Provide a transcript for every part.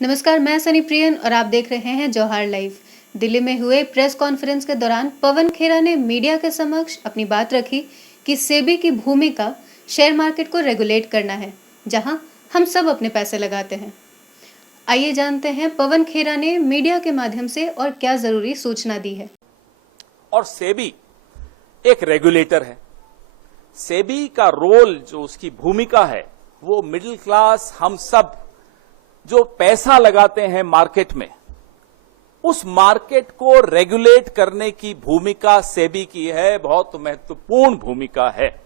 नमस्कार, मैं सनी प्रियन और आप देख रहे हैं जौहर लाइव। दिल्ली में हुए प्रेस कॉन्फ्रेंस के दौरान पवन खेरा ने मीडिया के समक्ष अपनी बात रखी कि सेबी की भूमिका शेयर मार्केट को रेगुलेट करना है, जहां हम सब अपने पैसे लगाते हैं। आइए जानते हैं पवन खेरा ने मीडिया के माध्यम से और क्या जरूरी सूचना दी है। और सेबी एक रेगुलेटर है। सेबी का रोल, जो उसकी भूमिका है, वो मिडिल क्लास, हम सब जो पैसा लगाते हैं मार्केट में, उस मार्केट को रेगुलेट करने की भूमिका सेबी की है, बहुत महत्वपूर्ण भूमिका है।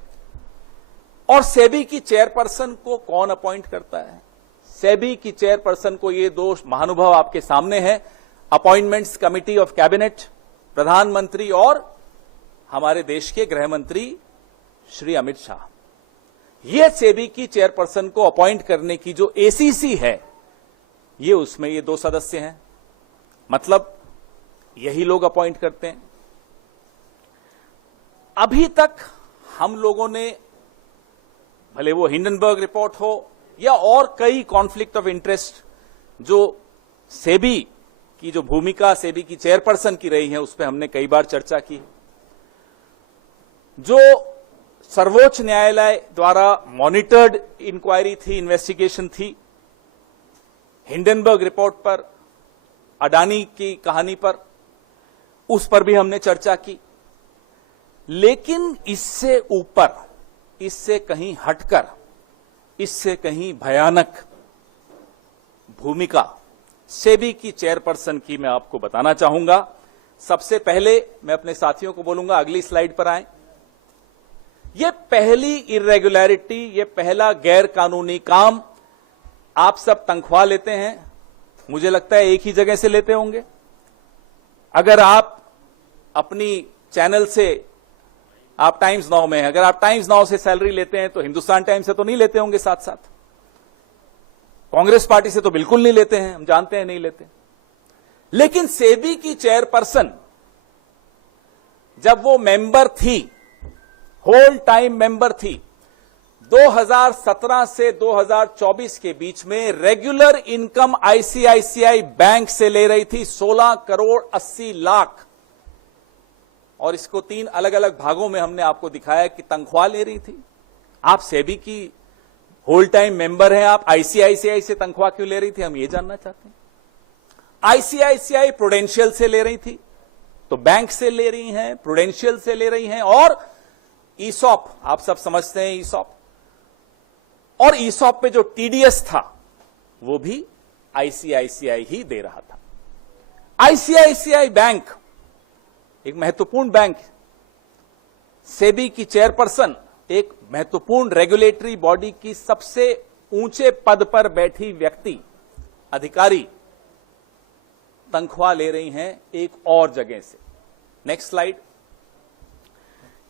और सेबी की चेयरपर्सन को कौन अपॉइंट करता है? सेबी की चेयरपर्सन को, ये दो महानुभाव आपके सामने हैं, अपॉइंटमेंट्स कमिटी ऑफ कैबिनेट, प्रधानमंत्री और हमारे देश के गृह मंत्री श्री अमित शाह। ये सेबी की चेयरपर्सन को अपॉइंट करने की जो एसीसी है, ये उसमें ये दो सदस्य हैं, मतलब यही लोग अपॉइंट करते हैं। अभी तक हम लोगों ने, भले वो हिंडनबर्ग रिपोर्ट हो या और कई कॉन्फ्लिक्ट ऑफ इंटरेस्ट जो सेबी की जो भूमिका सेबी की चेयरपर्सन की रही है, उस पर हमने कई बार चर्चा की। जो सर्वोच्च न्यायालय द्वारा मॉनिटर्ड इंक्वायरी थी, इन्वेस्टिगेशन थी, हिंडनबर्ग रिपोर्ट पर, अडानी की कहानी पर, उस पर भी हमने चर्चा की। लेकिन इससे ऊपर, इससे कहीं हटकर, इससे कहीं भयानक भूमिका सेबी की चेयरपर्सन की मैं आपको बताना चाहूंगा। सबसे पहले मैं अपने साथियों को बोलूंगा, अगली स्लाइड पर आएं। यह पहली इरेगुलरिटी, यह पहला गैर कानूनी काम। आप सब तनख्वाह लेते हैं, मुझे लगता है एक ही जगह से लेते होंगे। अगर आप अपनी चैनल से, आप टाइम्स नाउ में हैं, अगर आप टाइम्स नाउ से सैलरी लेते हैं तो हिंदुस्तान टाइम्स से तो नहीं लेते होंगे साथ साथ। कांग्रेस पार्टी से तो बिल्कुल नहीं लेते हैं, हम जानते हैं नहीं लेते। लेकिन सेबी की चेयरपर्सन जब वो मेंबर थी, होल टाइम मेंबर थी, 2017 से 2024 के बीच में रेगुलर इनकम आईसीआईसीआई बैंक से ले रही थी 16 करोड़ 80 लाख। और इसको 3 अलग अलग भागों में हमने आपको दिखाया कि तनख्वाह ले रही थी। आप सेबी की होल टाइम मेंबर हैं, आप आईसीआईसीआई से तनख्वाह क्यों ले रही थी, हम ये जानना चाहते हैं। आईसीआईसीआई प्रूडेंशियल से ले रही थी, तो बैंक से ले रही हैं, प्रूडेंशियल से ले रही हैं, और ईसॉप, आप सब समझते हैं ईसॉप, और ईसॉप पे जो टीडीएस था वो भी आईसीआईसीआई ही दे रहा था। आईसीआईसीआई बैंक एक महत्वपूर्ण बैंक, सेबी की चेयरपर्सन एक महत्वपूर्ण रेगुलेटरी बॉडी की सबसे ऊंचे पद पर बैठी व्यक्ति, अधिकारी, तनख्वाह ले रही हैं एक और जगह से। Next slide.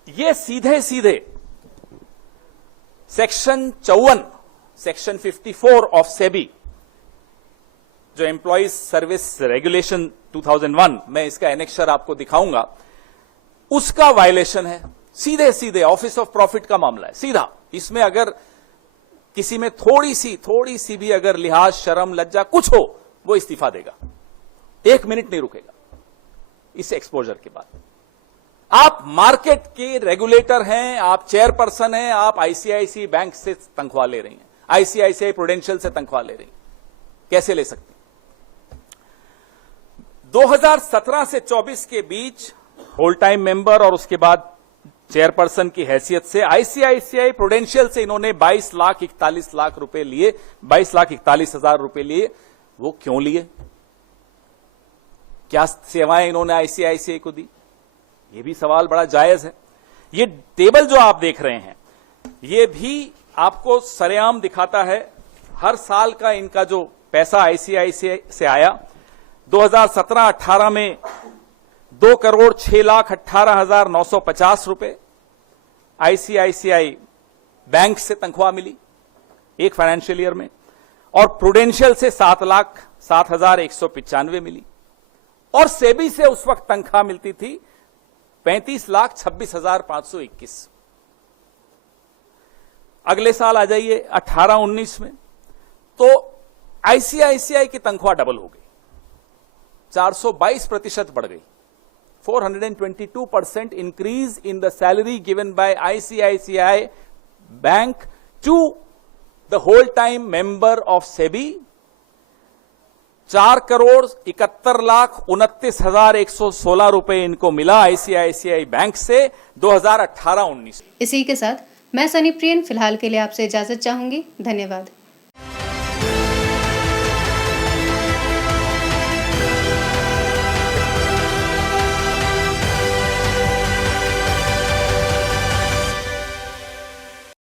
ये सीधे सीधे सेक्शन 54, सेक्शन 54 ऑफ सेबी, जो एम्प्लॉइज सर्विस रेगुलेशन 2001, मैं इसका एनेक्शर आपको दिखाऊंगा, उसका वायलेशन है। सीधे सीधे ऑफिस ऑफ प्रॉफिट का मामला है, सीधा। इसमें अगर किसी में थोड़ी सी भी अगर लिहाज, शर्म, लज्जा कुछ हो, वो इस्तीफा देगा, 1 मिनट नहीं रुकेगा इस एक्सपोजर के बाद। आप मार्केट के रेगुलेटर हैं, आप चेयरपर्सन हैं, आप आईसीआईसीआई बैंक से तनख्वाह ले रही हैं, आईसीआईसीआई प्रूडेंशियल से तनख्वाह ले रही हैं, कैसे ले सकती? 2017 से 24 के बीच होल टाइम मेंबर और उसके बाद चेयरपर्सन की हैसियत से आईसीआईसीआई प्रूडेंशियल से इन्होंने 22,41 लाख रुपए लिए, 22,41,000 रुपए लिए। वो क्यों लिए? क्या सेवाएं इन्होंने आईसीआईसीआई को दी? ये भी सवाल बड़ा जायज है। ये टेबल जो आप देख रहे हैं, ये भी आपको सरेआम दिखाता है हर साल का इनका जो पैसा आईसीआईसीआई से आया। 2017-18 में 2,06,18,950 रुपए आईसीआईसीआई बैंक से तनख्वाह मिली एक फाइनेंशियल ईयर में, और प्रूडेंशियल से 7,07,195 मिली, और सेबी से उस वक्त तनख्वाह मिलती थी 35,26,521। अगले साल आ जाइए 18-19 में, तो आईसीआईसीआई की तनख्वाह डबल हो गई, 422% बढ़ गई, 422% increase in the salary given by ICICI Bank to the whole time member of SEBI. 4,71,29,116 रुपए इनको मिला आईसीआईसीआई बैंक से 2018-19। इसी के साथ मैं सनी प्रियन फिलहाल के लिए आपसे इजाजत चाहूंगी। धन्यवाद।